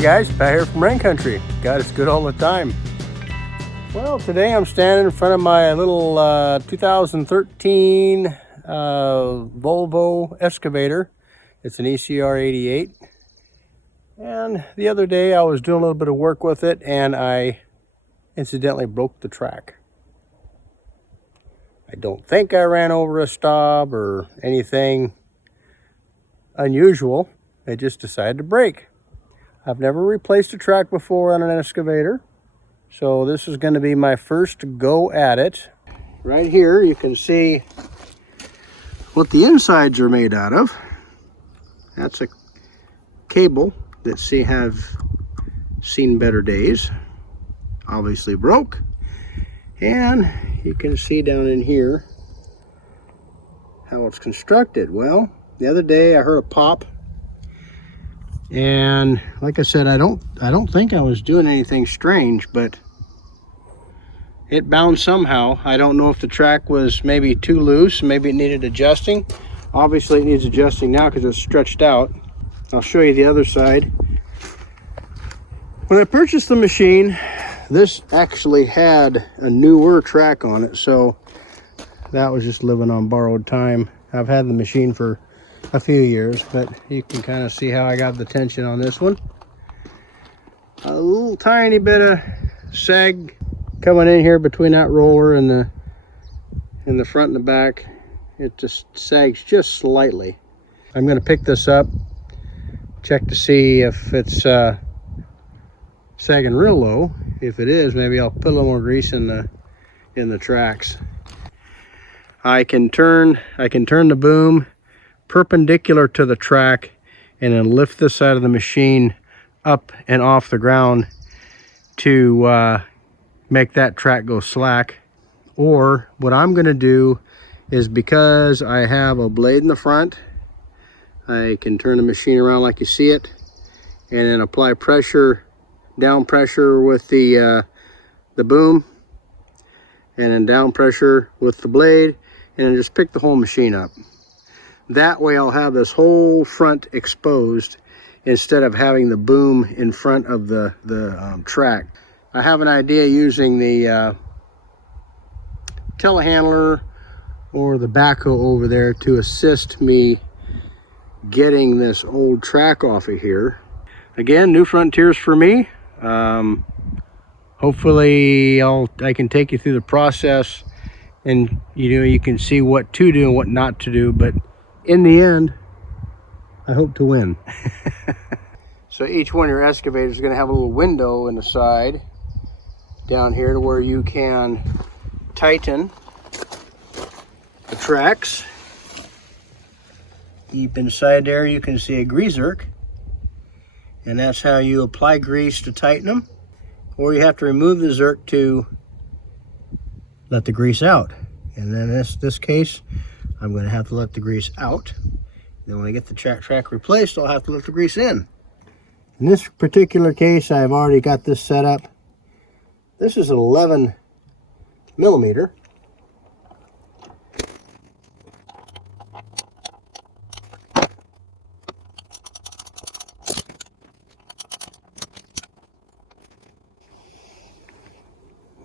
Hey guys, Pat here from Rain Country. God, it's good all the time. Well, today I'm standing in front of my little 2013 Volvo Excavator. It's an ECR88. And the other day I was doing a little bit of work with it and I incidentally broke the track. I don't think I ran over a stop or anything unusual. It just decided to break. I've never replaced a track before on an excavator, so this is going to be my first go at it. Right here you can see what the insides are made out of. That's a cable that have seen better days. Obviously broke. And you can see down in here how it's constructed. Well, the other day I heard a pop. And like I said, I don't think I was doing anything strange, but it bounced somehow. I don't know if the track was maybe too loose, maybe it needed adjusting. Obviously it needs adjusting now because it's stretched out. I'll show you the other side. When I purchased the machine, this actually had a newer track on it, so that was just living on borrowed time. I've had the machine for a few years, but you can kind of see how I got the tension on this one. A little tiny bit of sag coming in here between that roller and the front and the back. It just sags just slightly. I'm going to pick this up, check to see if it's sagging real low. If it is, maybe I'll put a little more grease in the tracks. I can turn the boom perpendicular to the track and then lift this side of the machine up and off the ground to make that track go slack. Or what I'm going to do is, because I have a blade in the front, I can turn the machine around like you see it and then apply pressure, down pressure with the boom, and then down pressure with the blade, and then just pick the whole machine up. That way I'll have this whole front exposed instead of having the boom in front of the track. I have an idea using the telehandler or the backhoe over there to assist me getting this old track off of here. Again, new frontiers for me. Hopefully I can take you through the process and you can see what to do and what not to do, but in the end, I hope to win. So each one of your excavators is going to have a little window in the side down here to where you can tighten the tracks. Deep inside there you can see a grease zerk, and that's how you apply grease to tighten them. Or you have to remove the zerk to let the grease out. And then in this case, I'm going to have to let the grease out. Then when I get the track replaced, I'll have to let the grease in. In this particular case, I've already got this set up. This is an 11 millimeter.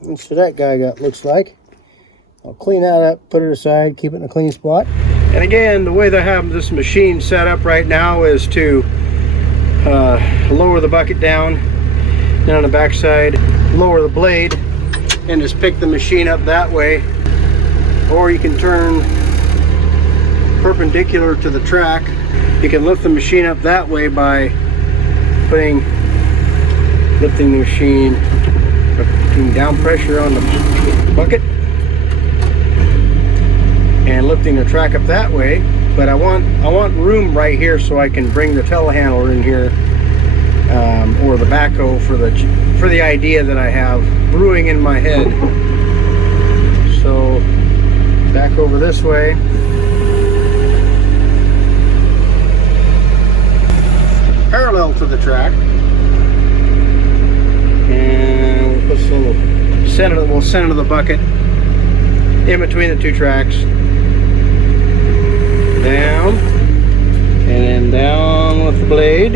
That's what that guy looks like. I'll clean that up, put it aside, keep it in a clean spot. And again, the way that I have this machine set up right now is to lower the bucket down, then on the back side, lower the blade, and just pick the machine up that way. Or you can turn perpendicular to the track. You can lift the machine up that way by lifting the machine, putting down pressure on the bucket and lifting the track up that way. But I want room right here so I can bring the telehandler in here, or the backhoe for the idea that I have brewing in my head. So back over this way, parallel to the track, and we'll put some little center of the bucket in between the two tracks. Down, and then down with the blade.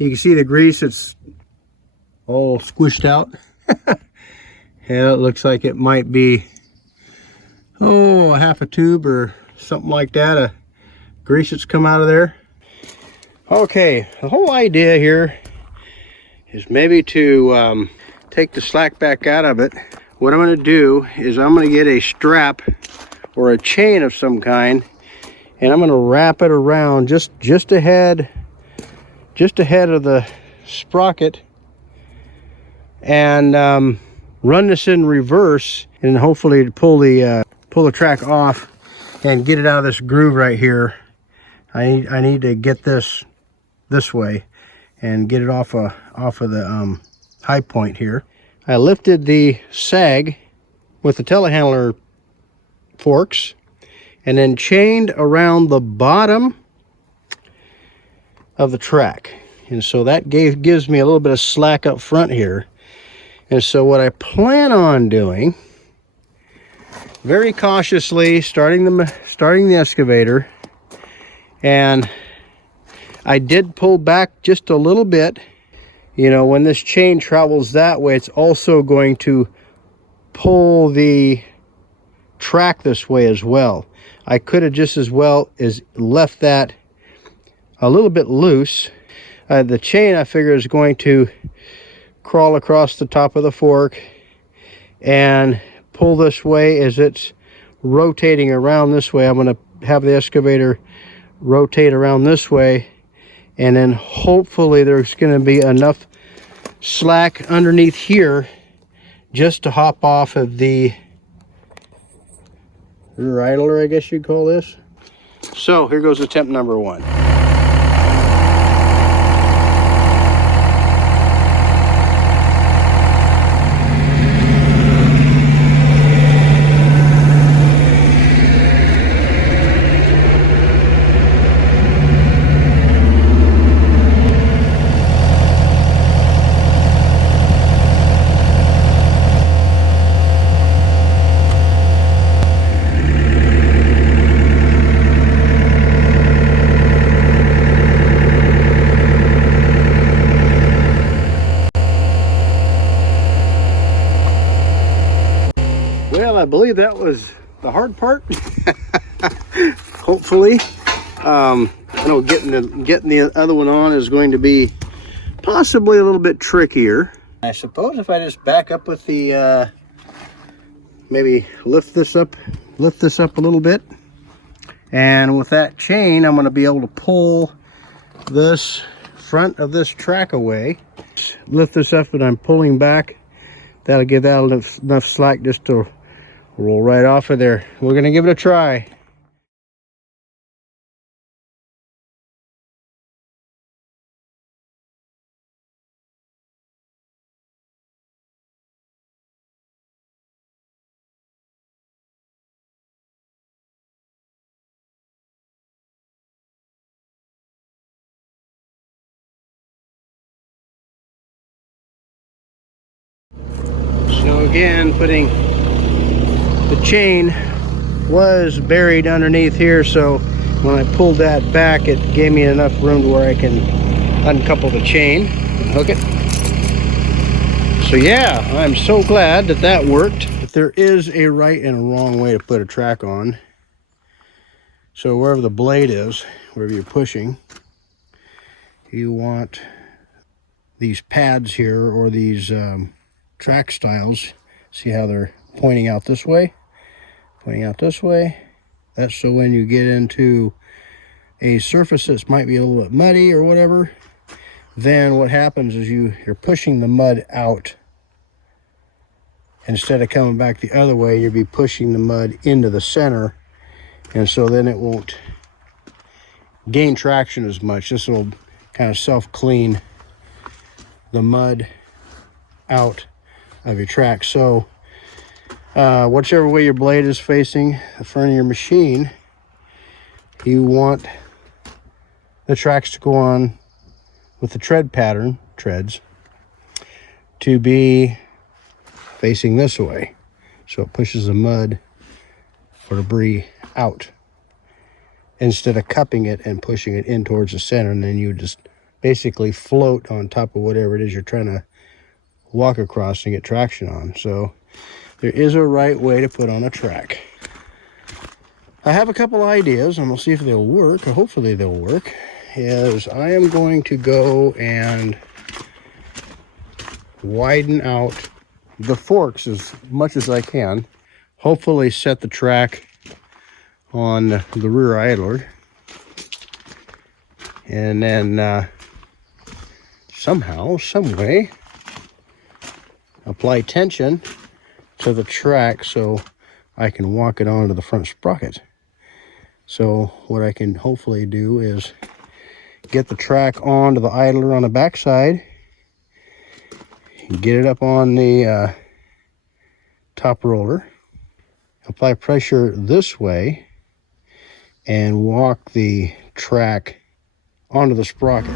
You can see the grease, it's all squished out. Yeah, it looks like it might be, oh, a half a tube or something like that, a grease that's come out of there. Okay, the whole idea here is maybe to take the slack back out of it. What I'm going to do is I'm going to get a strap or a chain of some kind, and I'm going to wrap it around just ahead of the sprocket, and run this in reverse, and hopefully pull the track off and get it out of this groove right here. I need to get this way and get it off of the high point here. I lifted the sag with the telehandler forks and then chained around the bottom of the track, and so that gives me a little bit of slack up front here. And so what I plan on doing, very cautiously, starting the excavator, and I did pull back just a little bit. You know, when this chain travels that way, it's also going to pull the track this way as well. I could have just as well as left that a little bit loose. The chain, I figure, is going to crawl across the top of the fork and pull this way. As it's rotating around this way, I'm going to have the excavator rotate around this way, and then hopefully there's going to be enough slack underneath here just to hop off of the rear idler, I guess you'd call this. So here goes attempt number one. Well, I believe that was the hard part. Hopefully, I know getting the other one on is going to be possibly a little bit trickier. I suppose if I just back up with the maybe lift this up a little bit, and with that chain, I'm going to be able to pull this front of this track away. Lift this up, and I'm pulling back. That'll give that enough slack just to roll right off of there. We're going to give it a try. So again, putting the chain was buried underneath here, so when I pulled that back, it gave me enough room to where I can uncouple the chain and hook it. So yeah, I'm so glad that worked. But there is a right and a wrong way to put a track on. So wherever the blade is, wherever you're pushing, you want these pads here, or these track styles. See how they're pointing out this way? Pointing out this way. That's so when you get into a surface that might be a little bit muddy or whatever, then what happens is you're pushing the mud out. Instead of coming back the other way, you'll be pushing the mud into the center, and so then it won't gain traction as much. This will kind of self-clean the mud out of your track. So whichever way your blade is facing the front of your machine, you want the tracks to go on with the treads to be facing this way, so it pushes the mud or debris out instead of cupping it and pushing it in towards the center, and then you just basically float on top of whatever it is you're trying to walk across and get traction on. So there is a right way to put on a track. I have a couple ideas, and we'll see if they'll work, or hopefully they'll work. Is I am going to go and widen out the forks as much as I can. Hopefully set the track on the rear idler. And then somehow, some way, apply tension to the track so I can walk it onto the front sprocket. So what I can hopefully do is get the track onto the idler on the backside, get it up on the top roller, apply pressure this way, and walk the track onto the sprocket.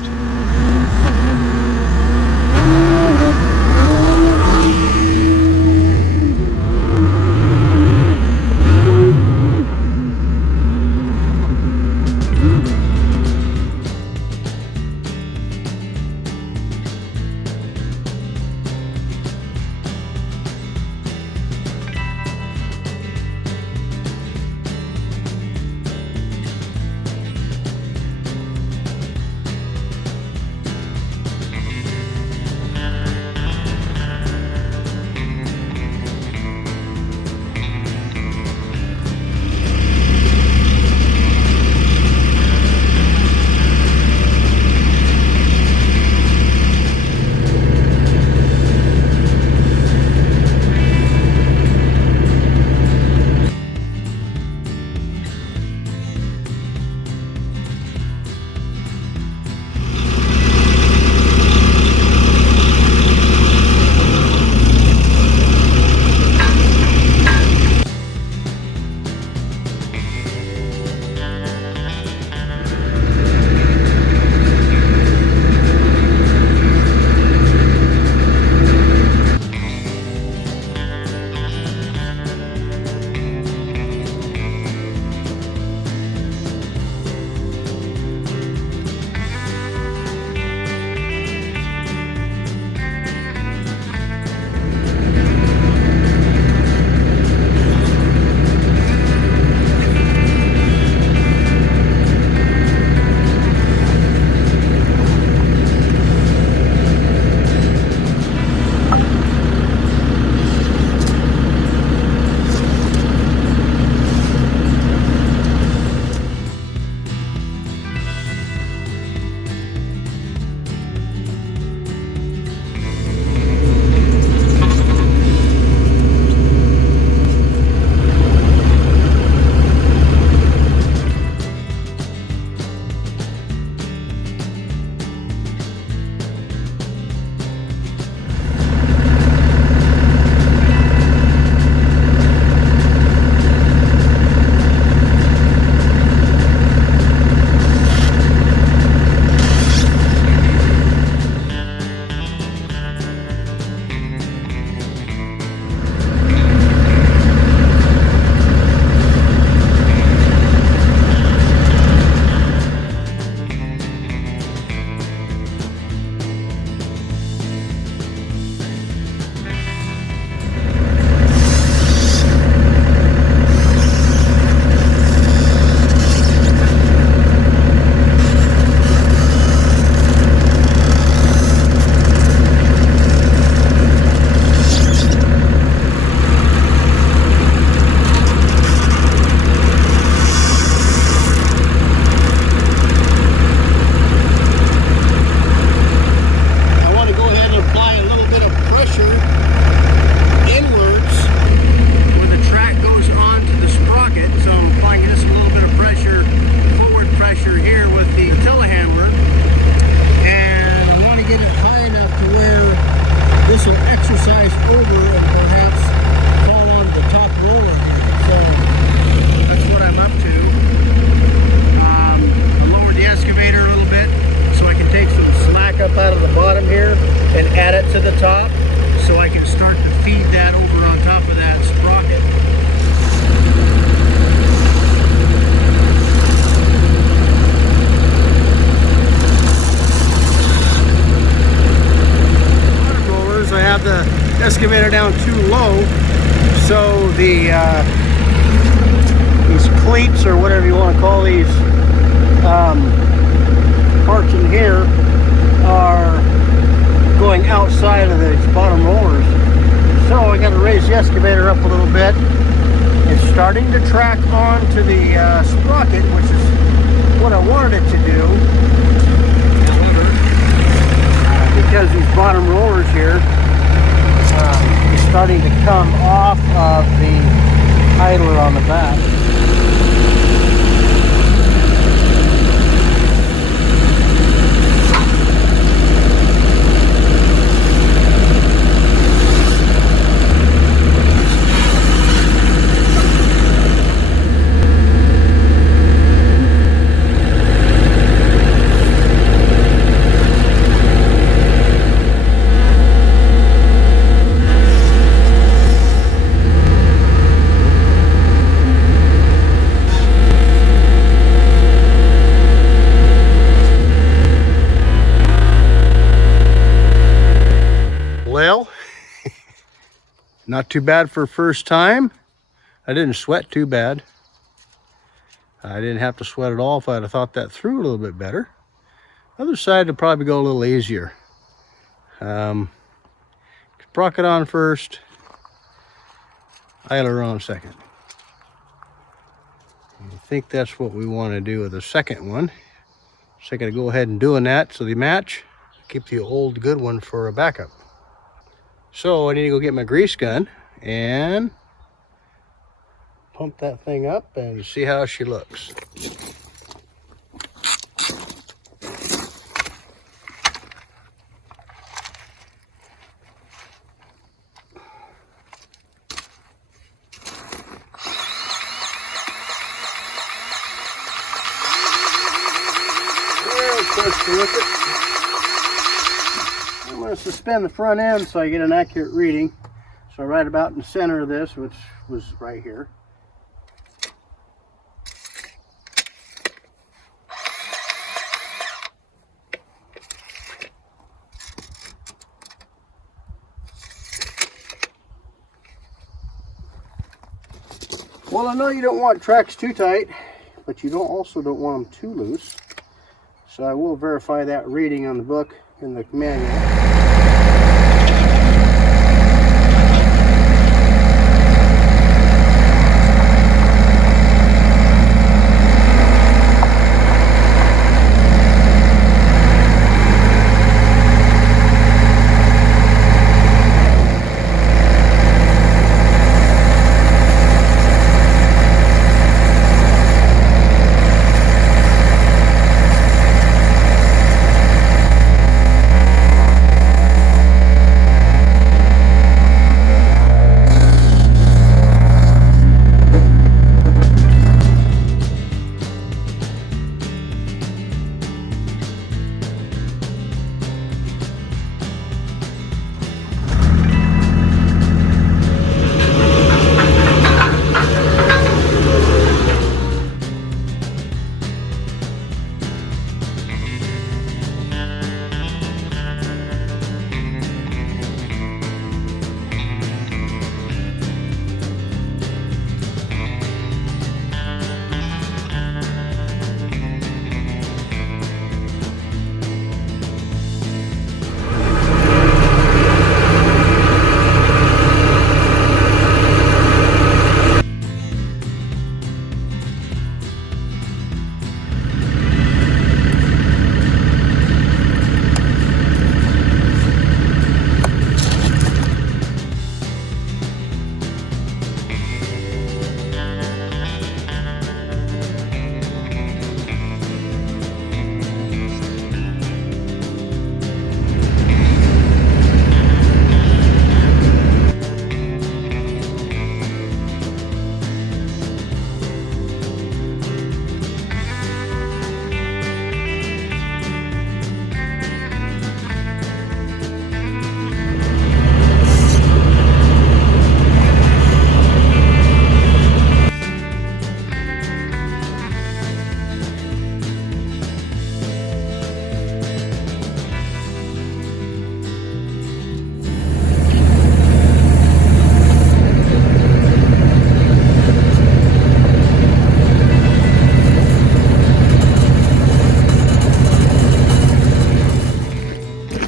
excavator down too low, so the these cleats, or whatever you want to call these parts in here, are going outside of the bottom rollers. So I got to raise the excavator up a little bit. It's starting to track onto the sprocket, which is what I wanted it to do. Because these bottom rollers here is starting to come off of the idler on the back. Well, not too bad for first time. I didn't sweat too bad. I didn't have to sweat at all if I'd have thought that through a little bit better. Other side would probably go a little easier. Sprocket on first, idler on second. I think that's what we want to do with the second one. So I gotta go ahead and doing that so they match. Keep the old good one for a backup. So I need to go get my grease gun and pump that thing up and see how she looks. Very close to look it. I'm going to suspend the front end so I get an accurate reading. So right about in the center of this, which was right here. Well, I know you don't want tracks too tight, but you also don't want them too loose. So I will verify that reading on the book in the manual.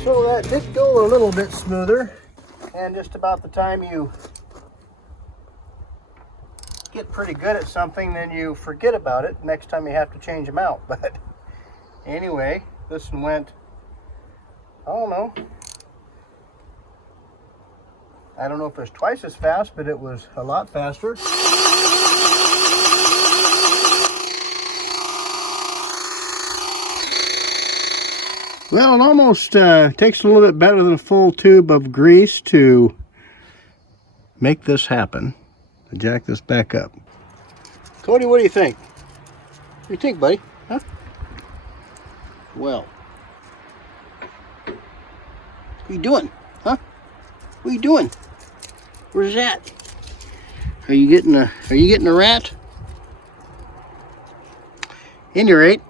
So that did go a little bit smoother, and just about the time you get pretty good at something, then you forget about it next time you have to change them out. But anyway, this one went, I don't know if it was twice as fast, but it was a lot faster. Well, it almost takes a little bit better than a full tube of grease to make this happen. Jack this back up. Cody, what do you think? What do you think, buddy? Huh? Well, what are you doing? Huh? What are you doing? Where's that? Are you getting a rat? At any rate,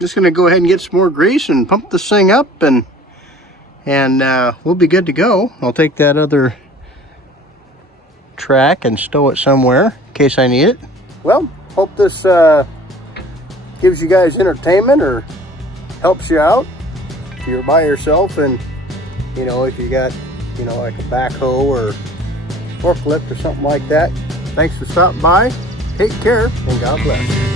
just gonna go ahead and get some more grease and pump this thing up, and we'll be good to go. I'll take that other track and stow it somewhere in case I need it. Well, hope this gives you guys entertainment or helps you out if you're by yourself, and if you got like a backhoe or forklift or something like that. Thanks for stopping by. Take care, and God bless.